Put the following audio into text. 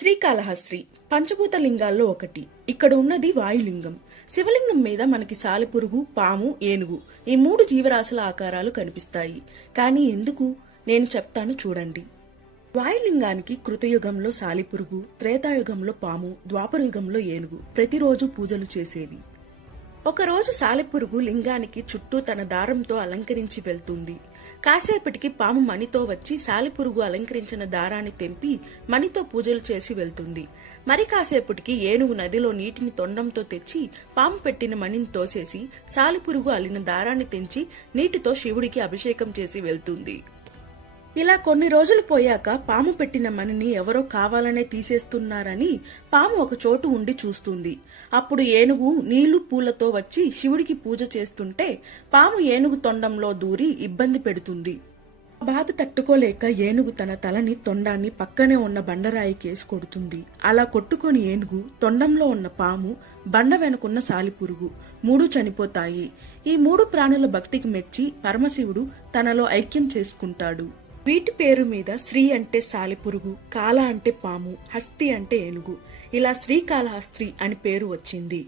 శ్రీకాళహస్తి పంచభూత లింగాల్లో ఒకటి. ఇక్కడ ఉన్నది వాయులింగం. శివలింగం మీద మనకి సాలెపురుగు, పాము, ఏనుగు ఈ మూడు జీవరాశుల ఆకారాలు కనిపిస్తాయి. కానీ ఎందుకు? నేను చెప్తాను చూడండి. వాయులింగానికి కృతయుగంలో సాలెపురుగు, త్రేతాయుగంలో పాము, ద్వాపరయుగంలో ఏనుగు ప్రతిరోజు పూజలు చేసేవి. ఒకరోజు సాలెపురుగు లింగానికి చుట్టూ తన దారంతో అలంకరించి వెళ్తుంది. కాసేపటికి పాము మణితో వచ్చి సాలెపురుగు అలంకరించిన దారాన్ని తెంపి మణితో పూజలు చేసి వెళ్తుంది. మరి కాసేపటికి ఏనుగు నదిలో నీటిని తొండంతో తెచ్చి పాము పెట్టిన మణిని తోసేసి సాలెపురుగు అల్లిన దారాన్ని తెంచి నీటితో శివుడికి అభిషేకం చేసి వెళ్తుంది. ఇలా కొన్ని రోజులు పోయాక పాము పెట్టిన మణిని ఎవరో కావాలనే తీసేస్తున్నారని పాము ఒక చోటు ఉండి చూస్తుంది. అప్పుడు ఏనుగు నీళ్లు పూలతో వచ్చి శివుడికి పూజ చేస్తుంటే పాము ఏనుగు తొండంలో దూరి ఇబ్బంది పెడుతుంది. బాధ తట్టుకోలేక ఏనుగు తన తలని తొండాన్ని పక్కనే ఉన్న బండరాయి కేసి కొడుతుంది. అలా కొట్టుకొని ఏనుగు, తొండంలో ఉన్న పాము, బండ వెనుకున్న సాలెపురుగు మూడు చనిపోతాయి. ఈ మూడు ప్రాణుల భక్తికి మెచ్చి పరమశివుడు తనలో ఐక్యం చేసుకుంటాడు. వీటి పేరు మీద శ్రీ అంటే సాలెపురుగు, కాల అంటే పాము, హస్తి అంటే ఏనుగు. ఇలా శ్రీకాళహస్తి అని పేరు వచ్చింది.